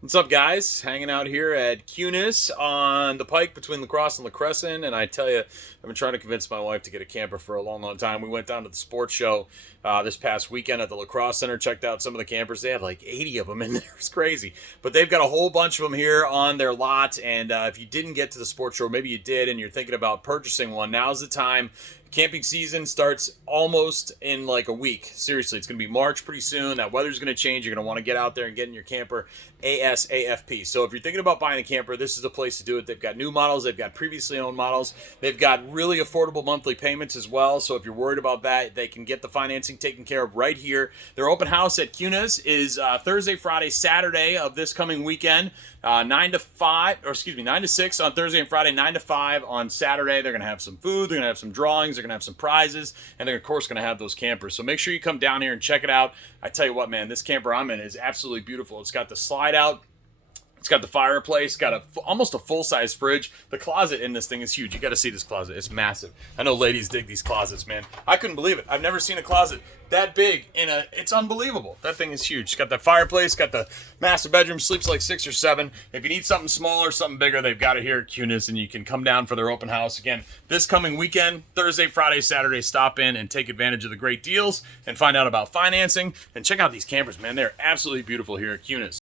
What's up, guys? Hanging out here at Kunes on the pike between La Crosse and La Crescent. And I tell you, I've been trying to convince my wife to get a camper for a long, long time. We went down to the sports show this past weekend at the Crosse Center, checked out some of the campers. They had like 80 of them in there. It's crazy. But they've got a whole bunch of them here on their lot. And if you didn't get to the sports show, maybe you did, and you're thinking about purchasing one, now's the time. Camping season starts almost in like a week. Seriously, it's going to be March pretty soon. That weather's going to change. You're going to want to get out there and get in your camper ASAFP. So if you're thinking about buying a camper, this is the place to do it. They've got new models. They've got previously owned models. They've got really affordable monthly payments as well. So if you're worried about that, they can get the financing taken care of right here. Their open house at Kunes is Thursday, Friday, Saturday of this coming weekend. 9 to 6 on Thursday and Friday, 9 to 5 on Saturday. They're going to have some food. They're going to have some drawings. They're going to have some prizes. And they're, of course, going to have those campers. So make sure you come down here and check it out. I tell you what, man, this camper I'm in is absolutely beautiful. It's got the slide out. It's got the fireplace, got almost a full-size fridge. The closet in this thing is huge. You got to see this closet. It's massive. I know ladies dig these closets, man. I couldn't believe it. I've never seen a closet that big it's unbelievable. That thing is huge. It's got that fireplace, got the master bedroom, sleeps like 6 or 7. If you need something smaller, something bigger, they've got it here at Kunes, and you can come down for their open house. Again, this coming weekend, Thursday, Friday, Saturday, stop in and take advantage of the great deals and find out about financing. And check out these campers, man. They're absolutely beautiful here at Kunes.